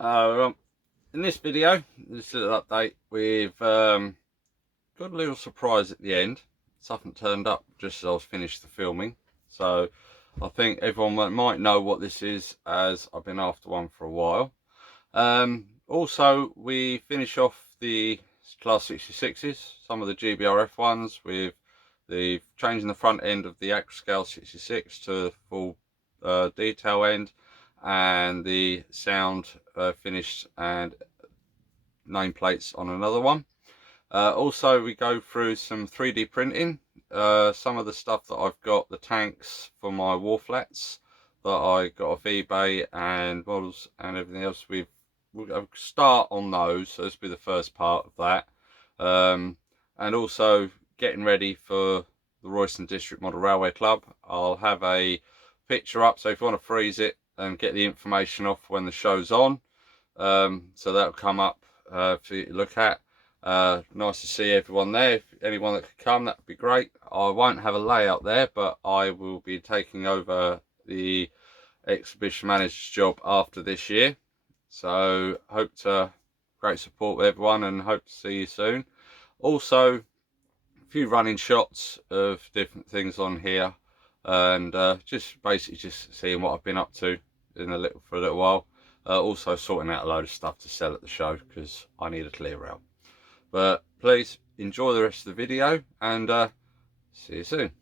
In this video, this little update, we've got a little surprise at the end. Something turned up just as I was finished the filming, so I think everyone might know what this is, as I've been after one for a while. Also, we finish off the Class 66s, some of the GBRF ones, with the changing the front end of the Acro Scale 66 to full detail end, and the sound finished and nameplates on another one. Also, we go through some 3D printing. Some of the stuff that I've got, the tanks for my wall flats that I got off eBay, and models and everything else, we'll start on those. So this will be the first part of that. And also getting ready for the Royston District Model Railway Club. I'll have a picture up, so if you want to freeze it and get the information off when the show's on, so that'll come up for you to look at. Nice to see everyone there. If anyone that could come, that would be great. I won't have a layout there, but I will be taking over the exhibition manager's job after this year, so hope to great support with everyone and hope to see you soon. Also, a few running shots of different things on here, and just basically just seeing what I've been up to for a little while. Also sorting out a load of stuff to sell at the show because I need a clear out. But please enjoy the rest of the video, and see you soon.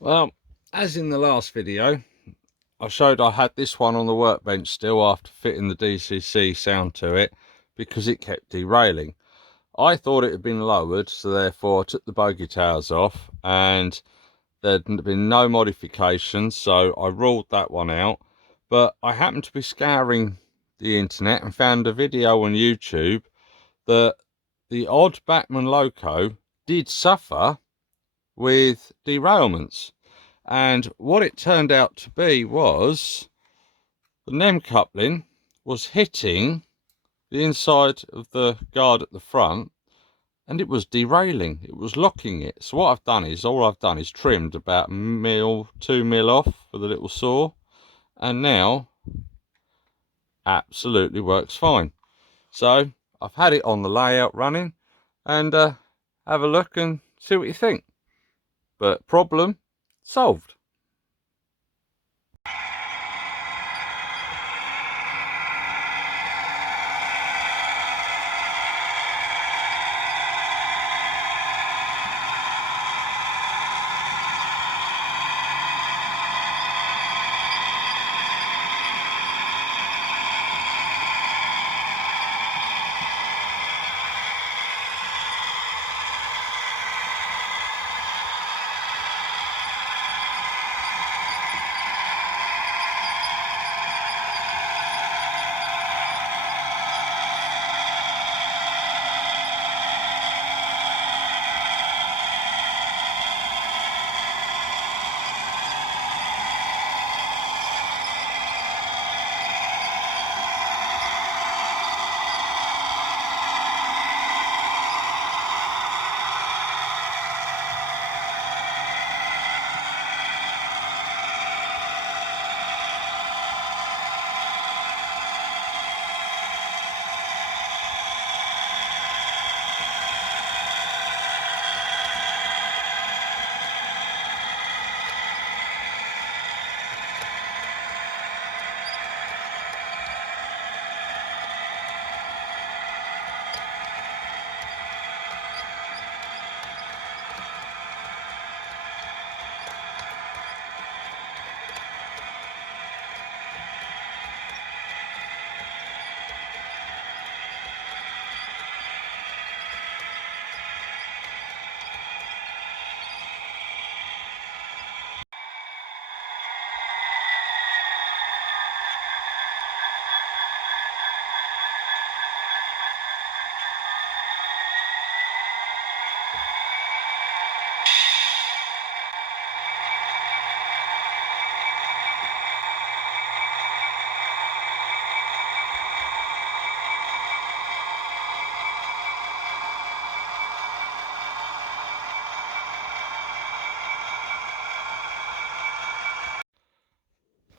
Well, as in the last video, I showed I had this one on the workbench still after fitting the DCC sound to it because it kept derailing. I thought it had been lowered, so therefore I took the bogey towers off and there'd been no modifications, so I ruled that one out. But I happened to be scouring the internet and found a video on YouTube that the odd Bachmann loco did suffer with derailments, and what it turned out to be was the NEM coupling was hitting the inside of the guard at the front, and it was derailing, it was locking it. So what I've done is trimmed about 2 mil off with a little saw, and now absolutely works fine. So I've had it on the layout running, and have a look and see what you think. But problem solved.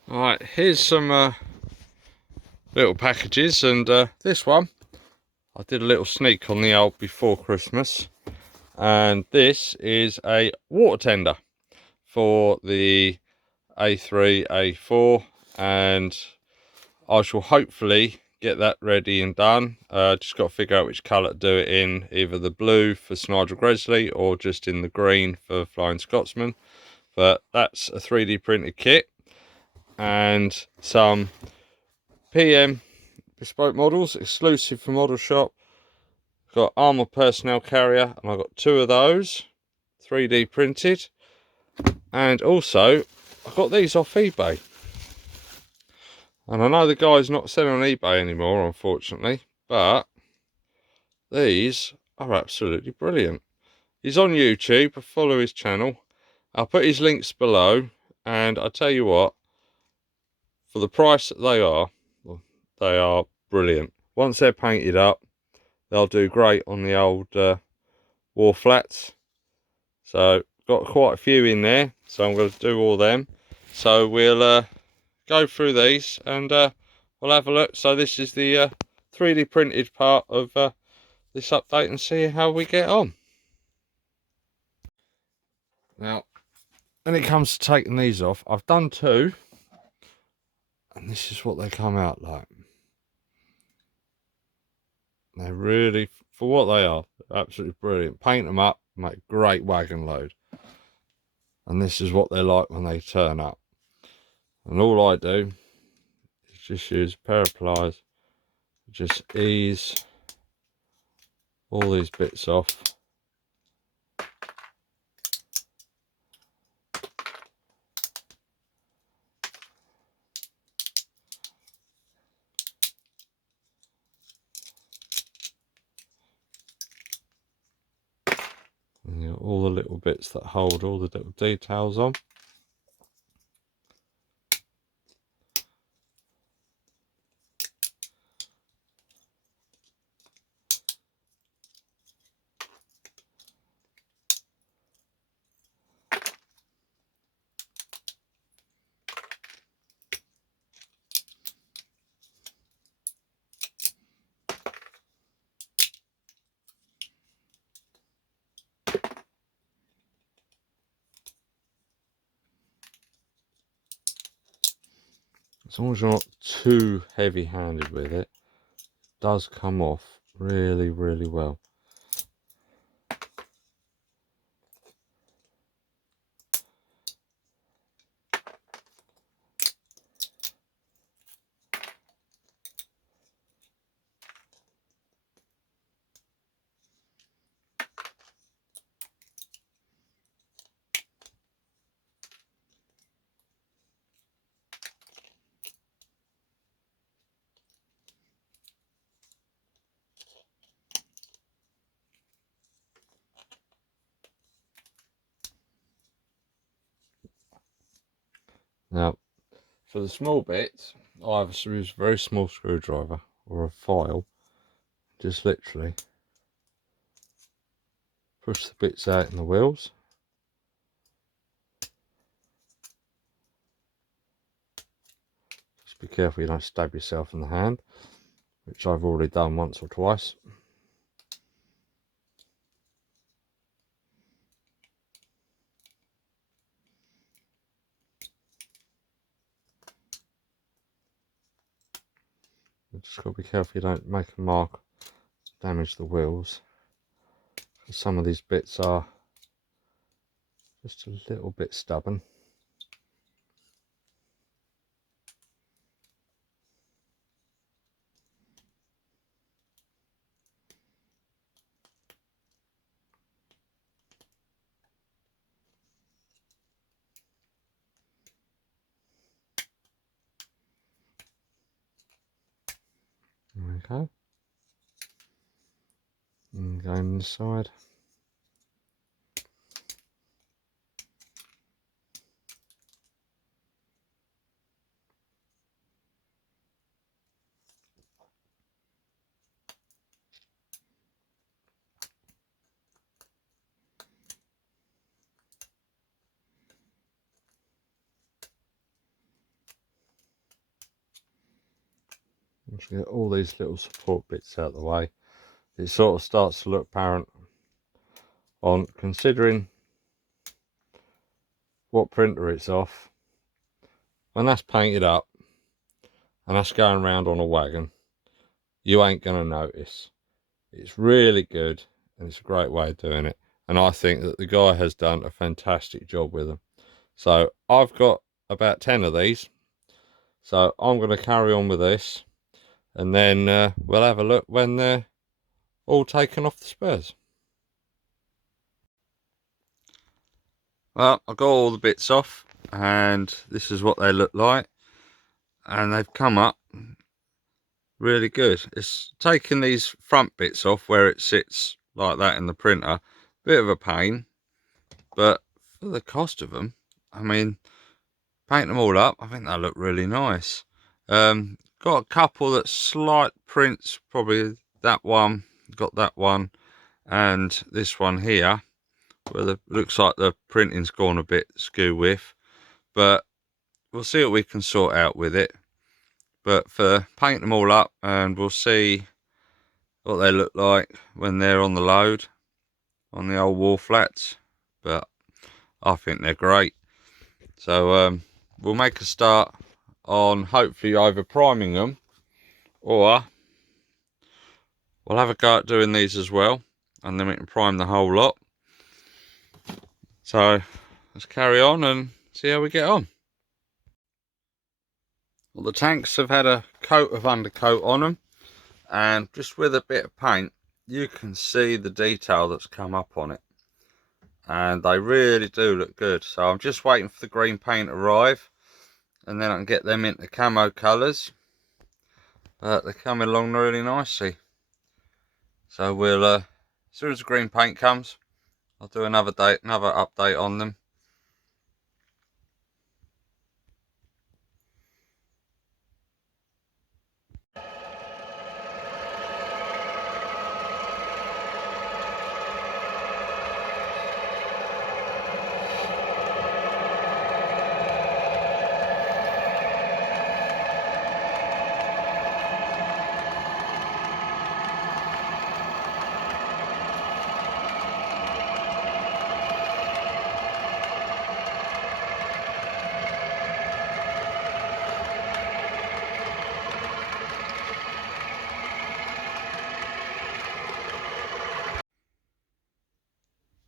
Alright, here's some little packages, and this one I did a little sneak on the old before Christmas, and this is a water tender for the A3, A4, and I shall hopefully get that ready and done. Just got to figure out which colour to do it in, either the blue for Sir Nigel Gresley or just in the green for Flying Scotsman. But that's a 3D printed kit, and some PM bespoke models exclusive for Model Shop. Got armour personnel carrier, and I got 2 of those 3D printed, and also I got these off eBay. And I know the guy's not selling on eBay anymore, unfortunately, but these are absolutely brilliant. He's on YouTube. I follow his channel. I'll put his links below, and I tell you what, for the price that they are brilliant. Once they're painted up, they'll do great on the old wall flats. So got quite a few in there, so I'm going to do all them. So we'll go through these, and we'll have a look. So this is the 3D printed part of this update, and see how we get on. Now, when it comes to taking these off, I've done 2, and this is what they come out like. They're really, for what they are, absolutely brilliant. Paint them up, make great wagon load. And this is what they're like when they turn up. And all I do is just use a pair of pliers, just ease all these bits off. And you know, all the little bits that hold all the little details on. As long as you're not too heavy handed with it, it does come off really, really well. Now, for the small bits, I either use a very small screwdriver or a file. Just literally push the bits out in the wheels. Just be careful you don't stab yourself in the hand, which I've already done once or twice. You just got to be careful you don't make a mark, damage the wheels. Some of these bits are just a little bit stubborn. Okay. And going inside. Just get all these little support bits out of the way. It sort of starts to look apparent on considering what printer it's off. When that's painted up and that's going around on a wagon, you ain't gonna notice. It's really good and it's a great way of doing it. And I think that the guy has done a fantastic job with them. So I've got about 10 of these. So I'm going to carry on with this. And then we'll have a look when they're all taken off the spurs. Well, I got all the bits off. And this is what they look like. And they've come up really good. It's taking these front bits off where it sits like that in the printer. Bit of a pain, but for the cost of them, I mean, paint them all up, I think they look really nice. Got a couple that slight prints, probably that one, got that one, and this one here, where the looks like the printing's gone a bit skew with, but we'll see what we can sort out with it. But for paint them all up, and we'll see what they look like when they're on the load on the old wall flats. But I think they're great. So we'll make a start on hopefully either priming them, or we'll have a go at doing these as well, and then we can prime the whole lot. So let's carry on and see how we get on. Well, the tanks have had a coat of undercoat on them, and just with a bit of paint you can see the detail that's come up on it, and they really do look good. So I'm just waiting for the green paint to arrive, and then I can get them into camo colours. But they're coming along really nicely. So we'll, as soon as the green paint comes, I'll do another update on them.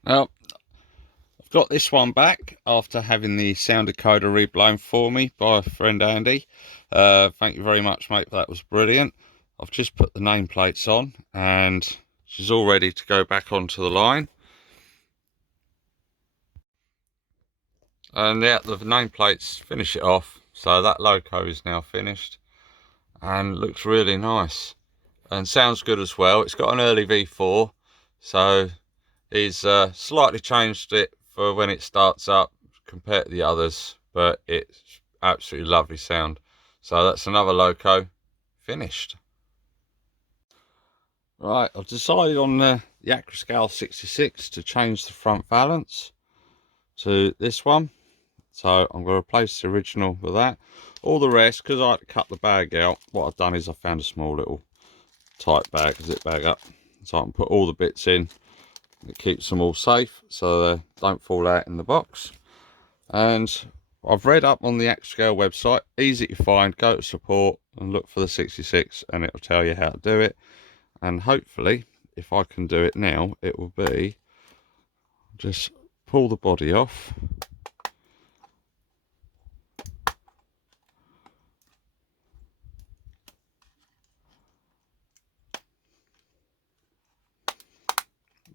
Well, I've got this one back after having the sound decoder reblown for me by a friend Andy. Thank you very much, mate. That was brilliant. I've just put the nameplates on and she's all ready to go back onto the line. And yeah, the nameplates finish it off. So that loco is now finished and looks really nice and sounds good as well. It's got an early V4, so he's slightly changed it for when it starts up compared to the others, but it's absolutely lovely sound. So that's another loco finished. Right, I've decided on the Acroscale 66 to change the front valance to this one. So I'm going to replace the original with that. All the rest, because I had to cut the bag out, what I've done is I found a small little tight bag, zip bag up, so I can put all the bits in. It keeps them all safe so they don't fall out in the box. And I've read up on the Acroscale website, easy to find. Go to support and look for the 66 and it'll tell you how to do it. And hopefully, if I can do it now, it will be just pull the body off.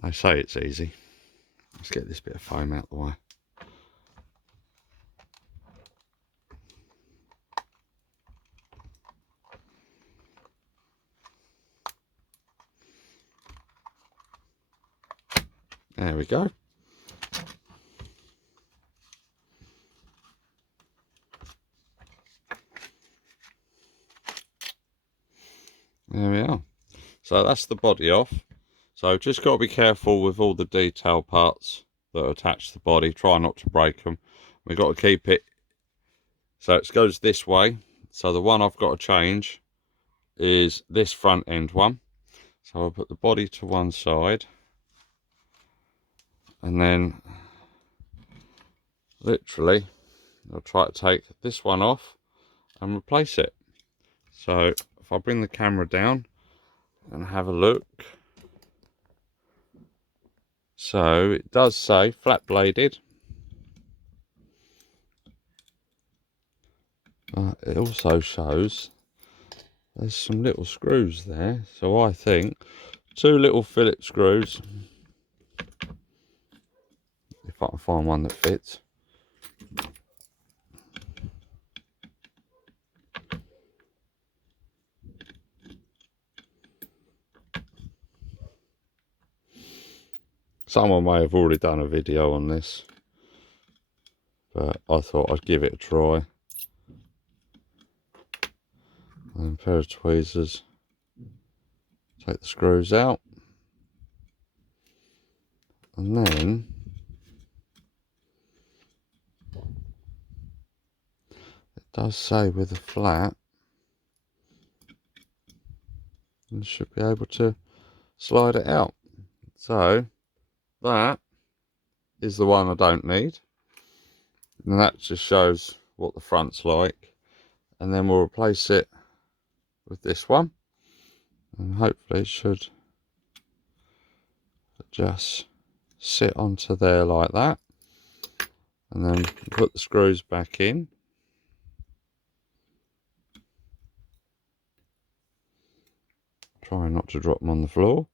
They say it's easy. Let's get this bit of foam out of the way. There we go. There we are. So that's the body off. So just got to be careful with all the detail parts that are attached to the body. Try not to break them. We've got to keep it so it goes this way. So the one I've got to change is this front end one. So I'll put the body to one side, and then literally I'll try to take this one off and replace it. So if I bring the camera down and have a look, so it does say flat bladed, but it also shows there's some little screws there. So I think 2 little Phillips screws, if I can find one that fits. Someone may have already done a video on this, but I thought I'd give it a try. And a pair of tweezers, take the screws out, and then it does say with a flat, you should be able to slide it out. So that is the one I don't need, and that just shows what the front's like. And then we'll replace it with this one, and hopefully it should just sit onto there like that, and then put the screws back in. Try not to drop them on the floor.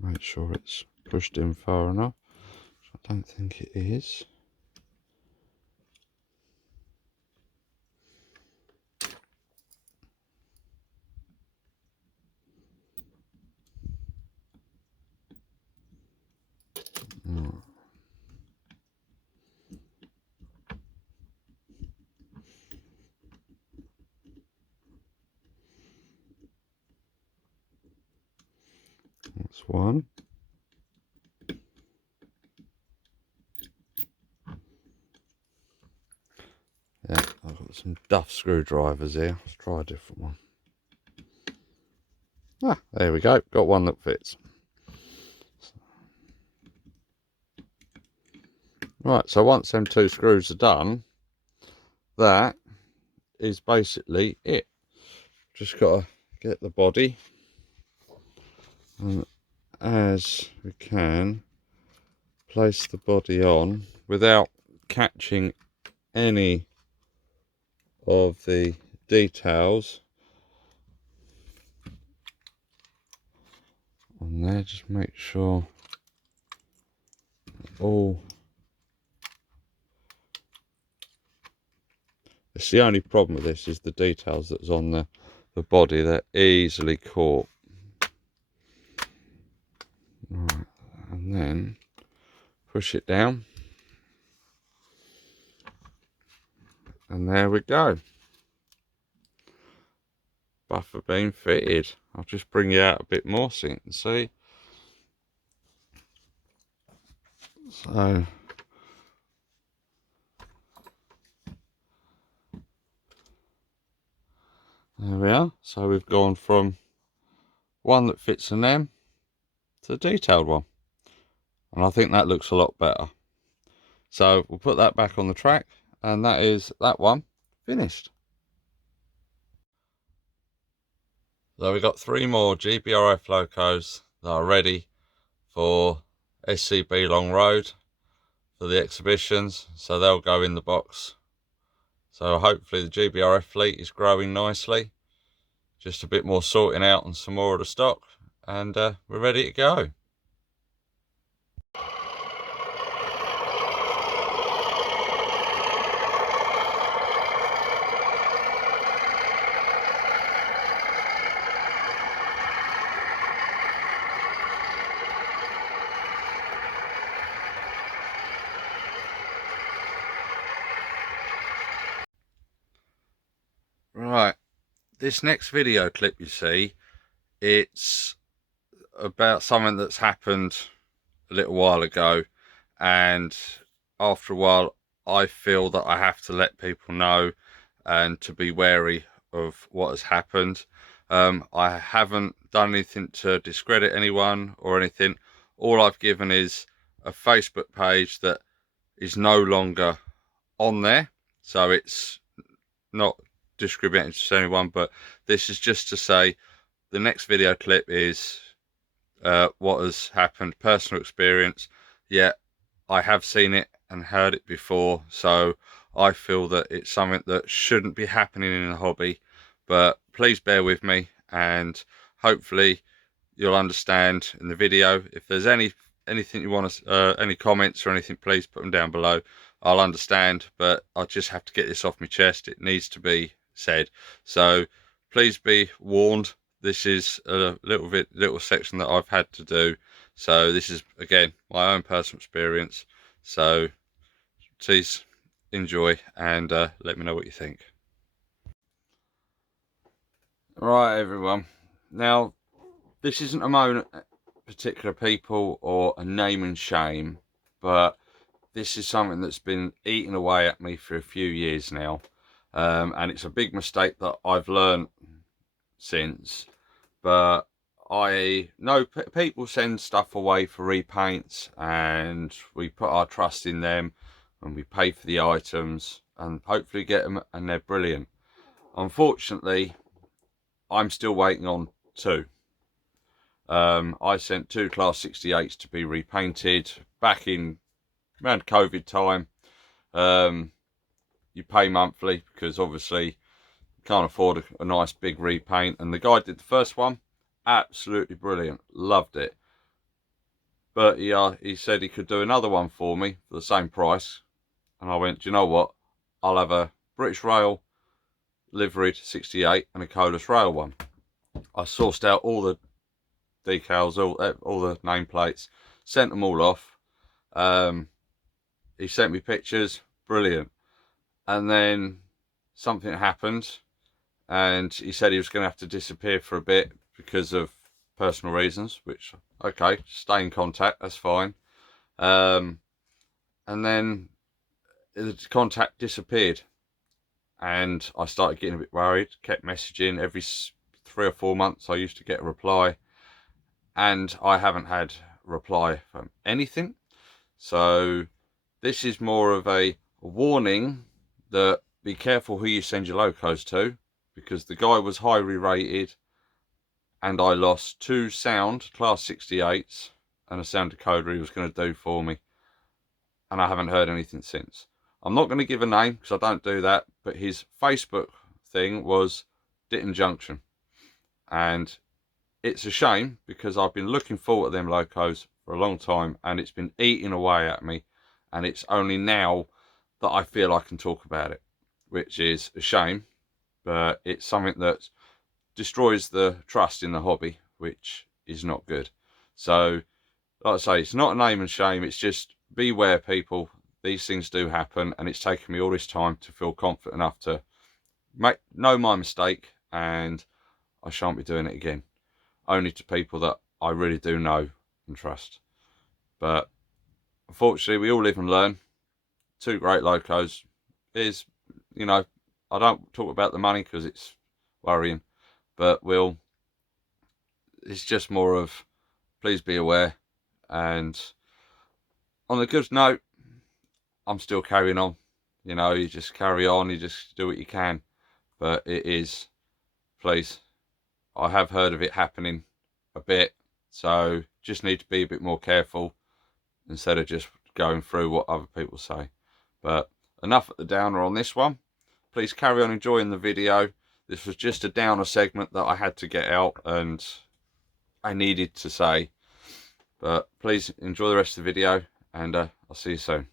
Make sure it's pushed in far enough. I don't think it is. Oh. That's one. Yeah, I've got some Duff screwdrivers here. Let's try a different one. Ah, there we go. Got one that fits. Right, so once them 2 screws are done, that is basically it. Just got to get the body, and as we can, place the body on without catching any of the details on there. Just make sure all. It's the only problem with this is the details that's on the body. They're easily caught. Right, and then push it down, and there we go. Buffer beam fitted. I'll just bring you out a bit more so you can see. So there we are. So we've gone from one that fits in them to the detailed one, and I think that looks a lot better. So we'll put that back on the track, and that is that one finished. So we've got 3 more GBRF locos that are ready for SCB Long Road for the exhibitions, so they'll go in the box. So hopefully the GBRF fleet is growing nicely. Just a bit more sorting out and some more of the stock, and we're ready to go. Right, this next video clip you see, it's about something that's happened a little while ago, and after a while I feel that I have to let people know and to be wary of what has happened. I haven't done anything to discredit anyone or anything. All I've given is a Facebook page that is no longer on there, so it's not discriminating to anyone, but this is just to say the next video clip is what has happened, personal experience. Yeah, I have seen it and heard it before, so I feel that it's something that shouldn't be happening in the hobby. But please bear with me, and hopefully you'll understand in the video. If there's anything you want to, any comments or anything, please put them down below. I'll understand, but I just have to get this off my chest. It needs to be said. So please be warned. This is a little section that I've had to do. So this is, again, my own personal experience. So please enjoy and let me know what you think. Right, everyone. Now, this isn't a moan at particular people or a name and shame, but this is something that's been eating away at me for a few years now. And it's a big mistake that I've learned since. But I know people send stuff away for repaints, and we put our trust in them and we pay for the items and hopefully get them, and they're brilliant. Unfortunately, I'm still waiting on two. I sent 2 Class 68s to be repainted back in around COVID time. You pay monthly because obviously you can't afford a nice big repaint, and the guy did the first one, absolutely brilliant, loved it. But he said he could do another one for me for the same price, and I went, do you know what, I'll have a British Rail liveried 68 and a Colas Rail one. I sourced out all the decals, all the nameplates, sent them all off. He sent me pictures, brilliant. And then something happened, and he said he was going to have to disappear for a bit because of personal reasons, which, okay, stay in contact, that's fine. And then the contact disappeared, and I started getting a bit worried, kept messaging. Every 3 or 4 months I used to get a reply, and I haven't had a reply from anything. So this is more of a warning that be careful who you send your locos to, because the guy was highly rated, and I lost 2 sound Class 68s and a sound decoder he was going to do for me, and I haven't heard anything since. I'm not going to give a name because I don't do that, but his Facebook thing was Ditton Junction, and it's a shame because I've been looking forward to them locos for a long time, and it's been eating away at me, and it's only now that I feel I can talk about it, which is a shame. But it's something that destroys the trust in the hobby, which is not good. So like I say, it's not a name and shame, it's just beware, people. These things do happen, and it's taken me all this time to feel confident enough to know my mistake, and I shan't be doing it again, only to people that I really do know and trust. But unfortunately, we all live and learn. 2 great locos is, you know, I don't talk about the money because it's worrying, but it's just more of, please be aware. And on a good note, I'm still carrying on. You know, you just carry on, you just do what you can. But it is, please, I have heard of it happening a bit, so just need to be a bit more careful instead of just going through what other people say. But enough at the downer on this one. Please carry on enjoying the video. This was just a downer segment that I had to get out and I needed to say. But please enjoy the rest of the video, and I'll see you soon.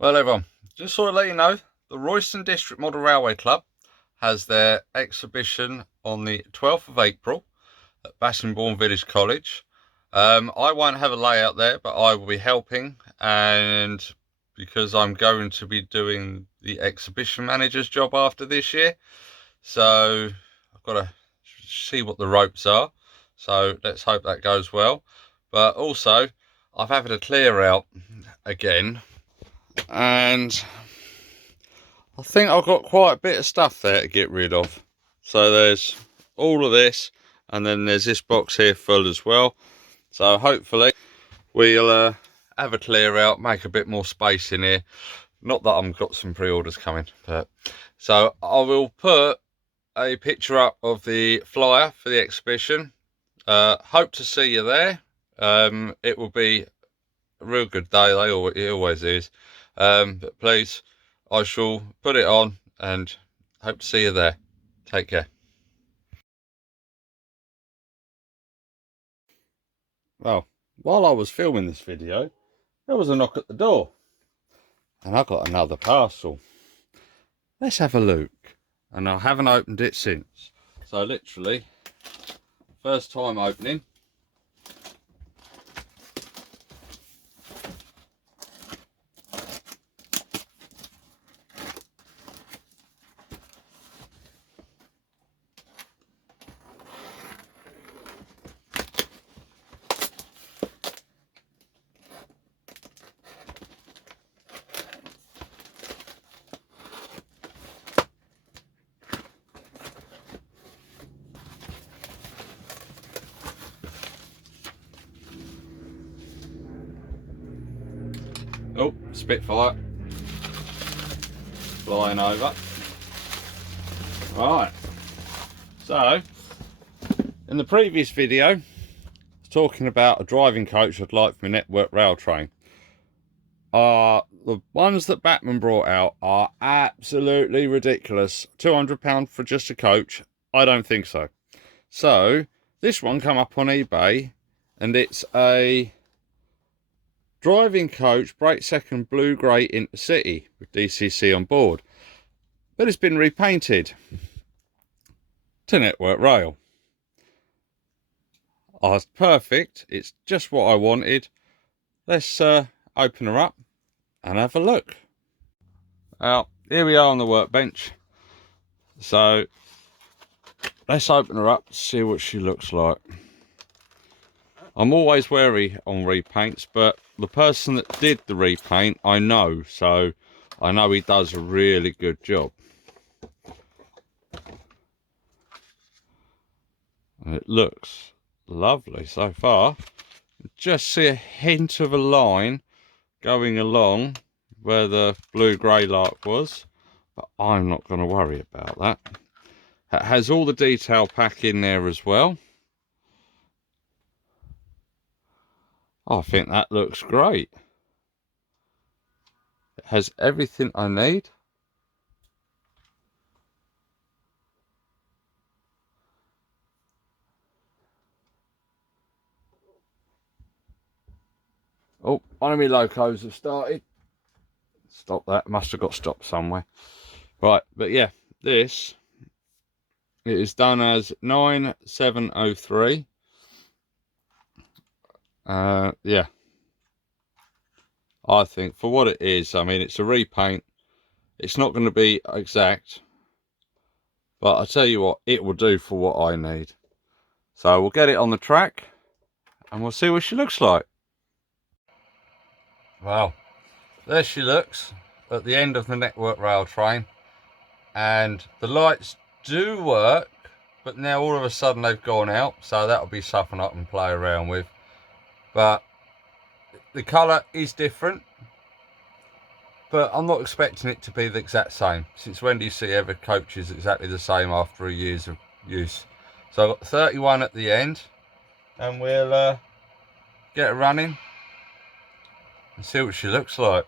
Well everyone, just sort of let you know, the Royston District Model Railway Club has their exhibition on the 12th of April at Bassingbourne Village College. I won't have a layout there, but I will be helping, and because I'm going to be doing the exhibition manager's job after this year, so I've got to see what the ropes are, so let's hope that goes well. But also I've had to clear out again, and I think I've got quite a bit of stuff there to get rid of. So there's all of this, and then there's this box here full as well. So hopefully we'll have a clear out, make a bit more space in here. Not that I've got some pre-orders coming, but so I will put a picture up of the flyer for the exhibition. Hope to see you there. It will be a real good day. It always is. But please, I shall put it on and hope to see you there. Take care. Well, while I was filming this video, there was a knock at the door and I got another parcel. Let's have a look. And I haven't opened it since. So literally, first time opening. Oh, Spitfire flying over. Right, so in the previous video I was talking about a driving coach I'd like for my network rail train. The ones that Batman brought out are absolutely ridiculous. £200 for just a coach? I don't think so. So this one come up on eBay, and it's a driving coach break second blue grey intercity with DCC on board, but it's been repainted to network rail. Oh, it's perfect. It's just what I wanted. Let's open her up and have a look. Now here we are on the workbench, so let's open her up, see what she looks like. I'm always wary on repaints, but the person that did the repaint I know, so I know he does a really good job. And it looks lovely so far. Just see a hint of a line going along where the blue grey lark was, but I'm not going to worry about that. It has all the detail pack in there as well. I think that looks great. It has everything I need. Oh, one of my locos have started. Stop that, must have got stopped somewhere. Right, but yeah, this, it is done as 9703. Yeah, I think for what it is, I mean, it's a repaint. It's not going to be exact, but I tell you what, it will do for what I need. So we'll get it on the track and we'll see what she looks like. Well, there she looks at the end of the network rail train, and the lights do work, but now all of a sudden they've gone out, so that'll be something I can play around with. But the colour is different, but I'm not expecting it to be the exact same. Since when do you see ever coaches exactly the same after a years of use? So I've got 31 at the end, and we'll get her running and see what she looks like.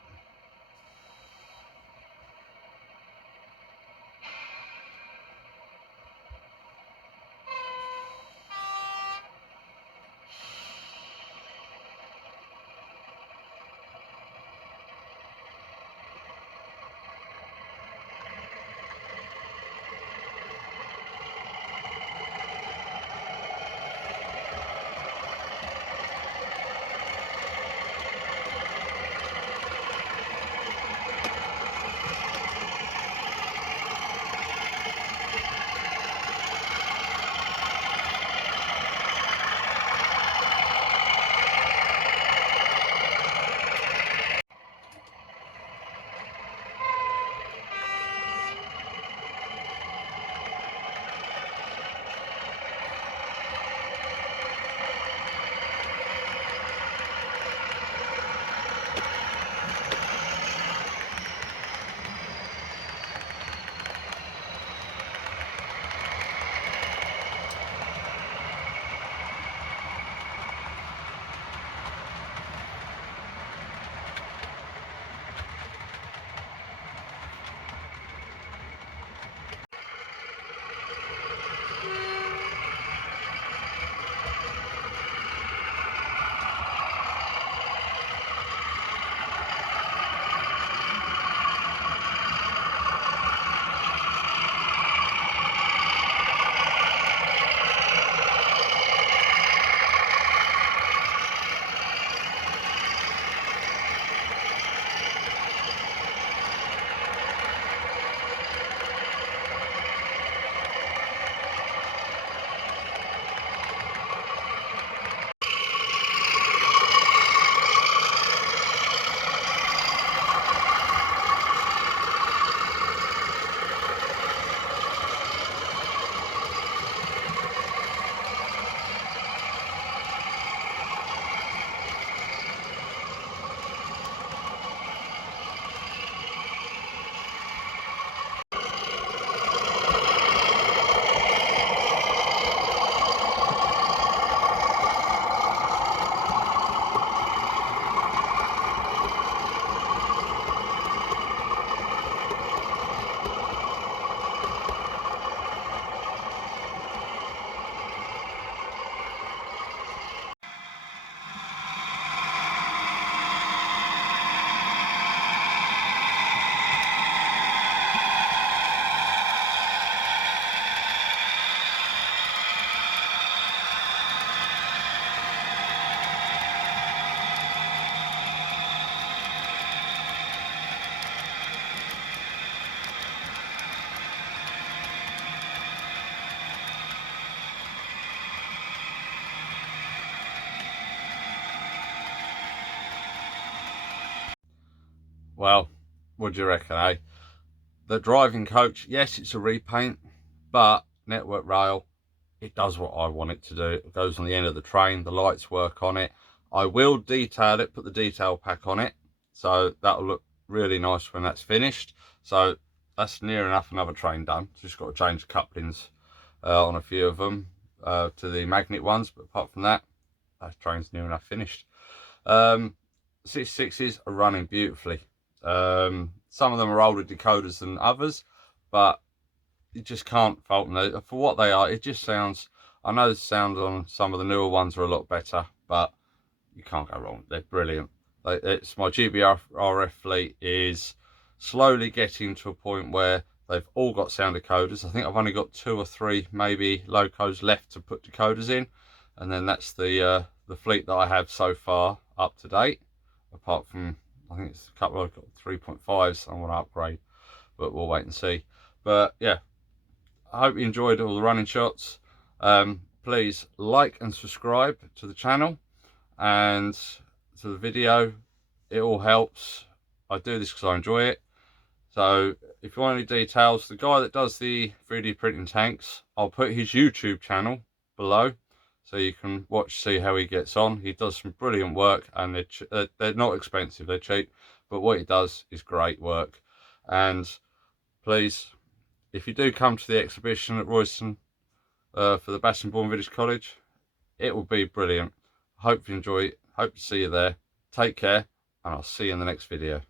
well, what do you reckon, eh? The driving coach, yes, it's a repaint, but Network Rail, it does what I want it to do. It goes on the end of the train, the lights work on it. I will detail it, put the detail pack on it, so that'll look really nice when that's finished. So that's near enough another train done. Just got to change the couplings on a few of them to the magnet ones, but apart from that, that train's near enough finished. 66s are running beautifully. Some of them are older decoders than others, but you just can't fault them. For what they are, it just sounds, I know the sound on some of the newer ones are a lot better, but you can't go wrong. They're brilliant. It's my GBRF fleet is slowly getting to a point where they've all got sound decoders. I think I've only got 2 or 3 maybe locos left to put decoders in, and then that's the fleet that I have so far up to date. Apart from, I think it's a couple, I've got 3.5s I want to upgrade, but we'll wait and see. But yeah, I hope you enjoyed all the running shots. Please like and subscribe to the channel and to the video. It all helps. I do this because I enjoy it. So if you want any details, the guy that does the 3D printing tanks, I'll put his YouTube channel below so you can see how he gets on. He does some brilliant work, and they're not expensive, they're cheap, but what he does is great work. And please, if you do come to the exhibition at Royston for the Bassingbourn Village College, it will be brilliant. Hope you enjoy it. Hope to see you there. Take care, and I'll see you in the next video.